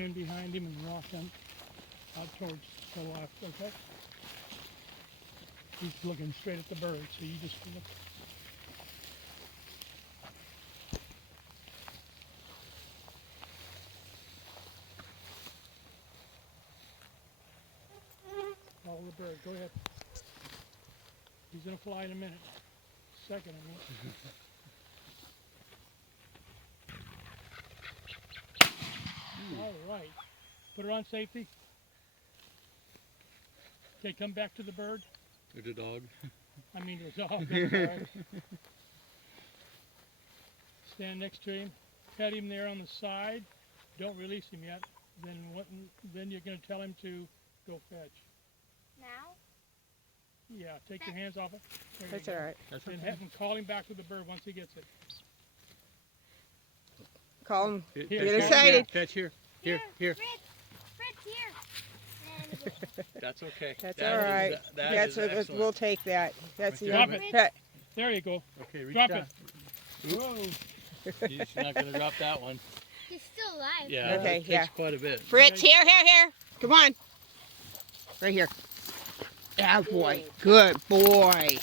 in behind him and walk him out towards the left, okay? He's looking straight at the bird, so you just look. Follow the bird, go ahead. He's gonna fly in a minute. Second, I mean. All right. Put her on safety. Okay, come back to the bird. Or the dog. I mean the dog. I'm sorry. Stand next to him. Pet him there on the side. Don't release him yet. Then you're going to tell him to go fetch. Now? Yeah, take your hands off it. There That's you all go. right. That's Then okay. have him call him back with the bird once he gets it. Call him. Fetch Get here, excited. Fetch here. Here. Fritz, here. And That's okay. That's That all is- right. that That's is what excellent. we'll take that. That's the Drop only it. pet. There you go. Okay, reach Drop down. Whoa. She's not going to drop that one. he's still alive. Yeah, Okay, that takes yeah. quite a bit. Fritz, here. Come on. Right here. Ah, boy. Good boy.